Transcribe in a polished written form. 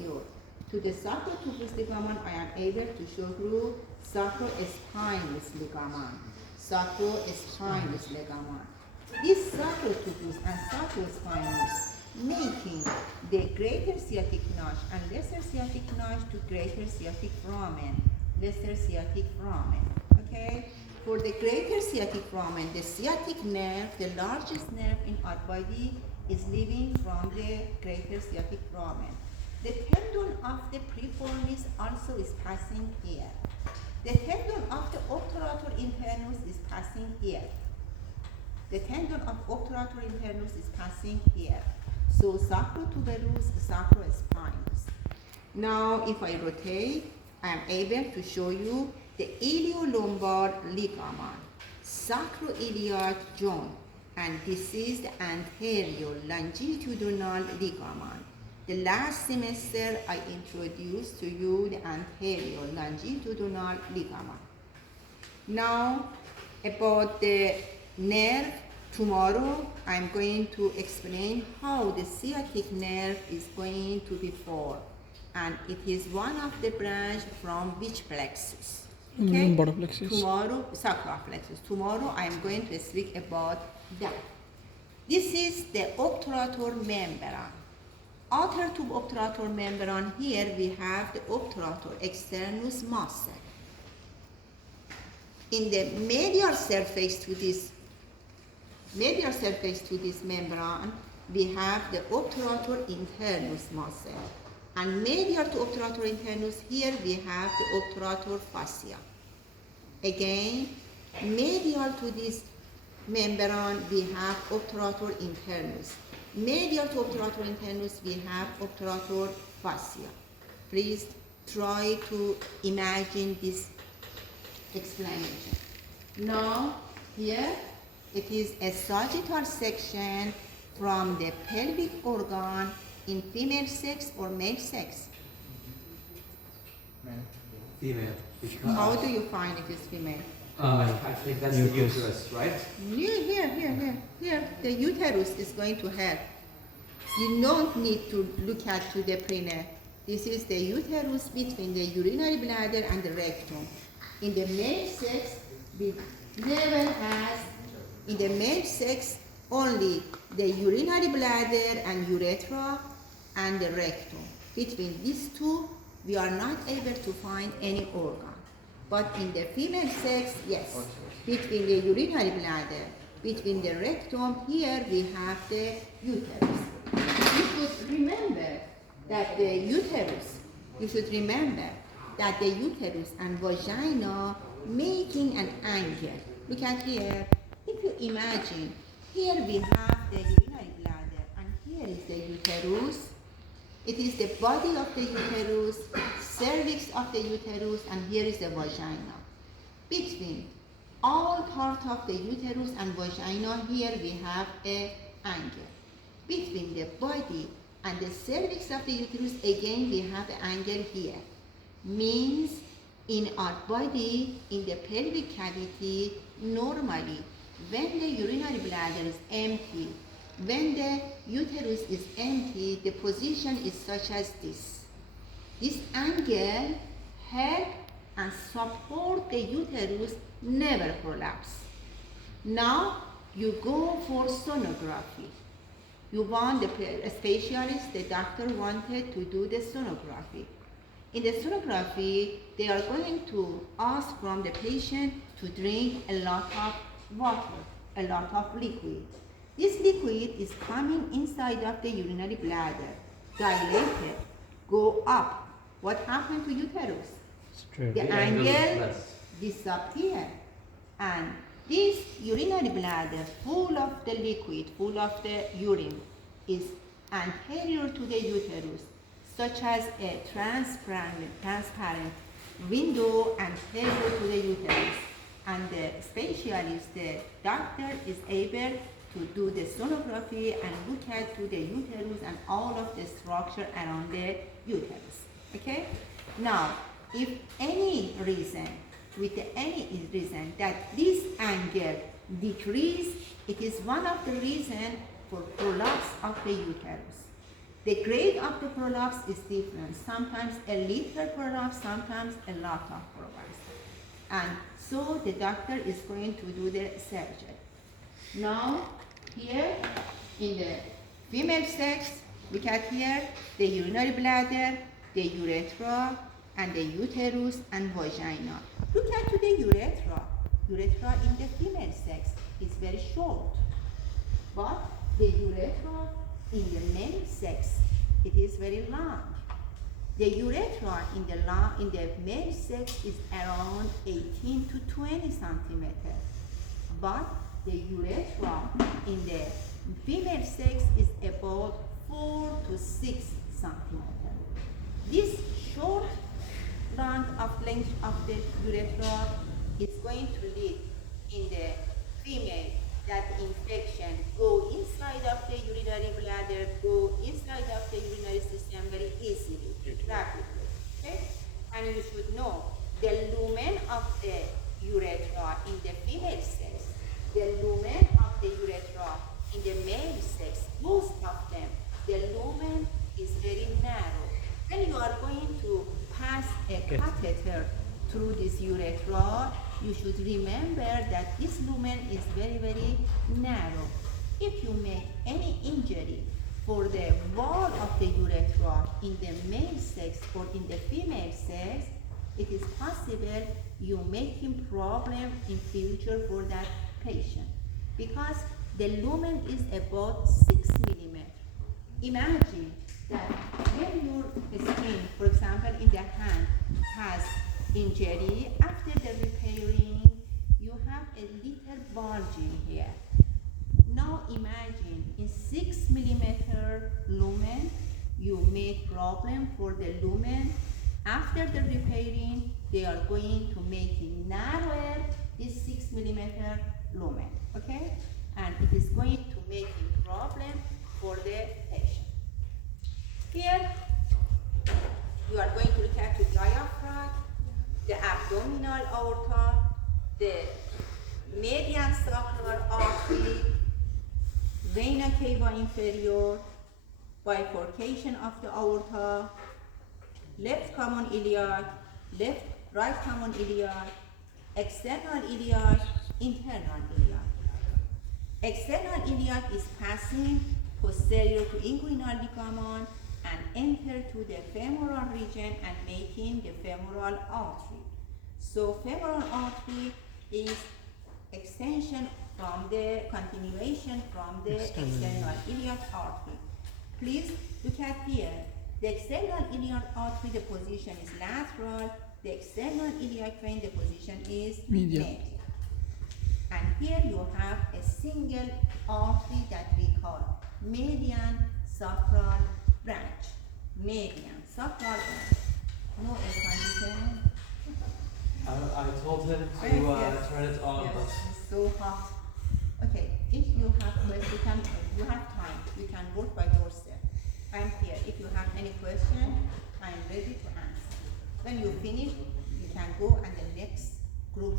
posterior to the sacrotuberous ligament, I am able to show you sacrospinous ligament. Sacrospinous ligament. This sacrotuberous and sacrospinous making the greater sciatic notch and lesser sciatic notch to greater sciatic foramen, lesser sciatic foramen. Okay? For the greater sciatic foramen, the sciatic nerve, the largest nerve in our body, is leaving from the greater sciatic foramen. The tendon of the piriformis also is passing here. The tendon of the obturator internus is passing here. The tendon of obturator internus is passing here. So sacrotuberous, sacrospinous. Now, if I rotate, I am able to show you the iliolumbar ligament, sacroiliac joint, and this is the anterior longitudinal ligament. The last semester, I introduced to you the anterior longitudinal ligament. Now, about the nerve, tomorrow I'm going to explain how the sciatic nerve is going to be formed, and it is one of the branch from which plexus? Okay? Tomorrow, sacral plexus. Tomorrow I am going to speak about that. This is the obturator membrane. Outer to obturator membrane, here we have the obturator externus muscle. In the medial surface to this membrane, we have the obturator internus muscle. And medial to obturator internus, here we have the obturator fascia. Again, medial to this membrane, we have obturator internus. Medial to obturator internus, we have obturator fascia. Please try to imagine this explanation. Now, here it is a sagittal section from the pelvic organ in female sex or male sex. Female. How do you find it is female? I think that's the uterus, right? Here, the uterus is going to help. You don't need to look at to the prenatal. This is the uterus between the urinary bladder and the rectum. In the male sex, we never has, in the male sex, only the urinary bladder and urethra and the rectum. Between these two, we are not able to find any organ. But in the female sex, yes, between the urinary bladder, between the rectum, here we have the uterus. You should remember that the uterus and vagina making an angle. Look at here. If you imagine, here we have the urinary bladder and here is the uterus. It is the body of the uterus, cervix of the uterus, and here is the vagina. Between all parts of the uterus and vagina, here we have an angle. Between the body and the cervix of the uterus, again we have an angle here. Means in our body, in the pelvic cavity, normally when the urinary bladder is empty, when the uterus is empty, the position is such as this. This angle help and support the uterus never prolapse. Now you go for sonography. You want a specialist, the doctor wanted to do the sonography. In the sonography, they are going to ask from the patient to drink a lot of water, a lot of liquid. This liquid is coming inside of the urinary bladder, dilated, go up. What happened to uterus? Straight. The angle disappear. And this urinary bladder full of the liquid, full of the urine, is anterior to the uterus, such as a transparent window anterior to the uterus. And the specialist, the doctor, is able to do the sonography and look at to the uterus and all of the structure around the uterus. Okay? Now, if any reason that this angle decrease, it is one of the reasons for prolapse of the uterus. The grade of the prolapse is different. Sometimes a little prolapse, sometimes a lot of prolapse. And so the doctor is going to do the surgery. Now, here in the female sex, look at here, the urinary bladder, the urethra, and the uterus and vagina. Look at to the urethra. Urethra in the female sex is very short, but the urethra in the male sex, it is very long. The urethra in the male sex is around 18 to 20 centimeters, but the urethra in the female sex is about 4 to 6 centimeters. This short length of the urethra is going to lead in the female that infection go inside of the urinary bladder, go inside of the urinary system very easily, rapidly. Okay? And you should know the lumen of the urethra in the female sex, the lumen of the urethra in the male sex, most of them, the lumen is very narrow. When you are going to pass a catheter through this urethra, you should remember that this lumen is very, very narrow. If you make any injury for the wall of the urethra in the male sex or in the female sex, it is possible you making problem in future for that patient because the lumen is about 6 millimeters. Imagine that when your skin, for example, in the hand has injury, after the repairing, you have a little bulging here. Now imagine in 6 millimeter lumen, you make problem for the lumen. After the repairing, they are going to make it narrower, this 6 millimeter lumen, okay? And it is going to make a problem for the patient. Here, you are going to look at the diaphragm, the abdominal aorta, the median sacral artery, vena cava inferior, bifurcation of the aorta, left common iliac, right common iliac, external iliac, internal iliac. External iliac is passing posterior to inguinal ligament and enter to the femoral region and making the femoral artery. So femoral artery is extension from the continuation from the external iliac artery. Please look at here. The external iliac artery, the position is lateral. The external iliac vein, the position is medial. And here you have a single artery that we call median sacral branch. Median sacral branch. No air conditioning. I told him to turn it on, Yes, but it's so hot. Okay, if you have questions, you have time. You can work by yourself. I'm here. If you have any question, I'm ready to answer. When you finish, you can go and the next group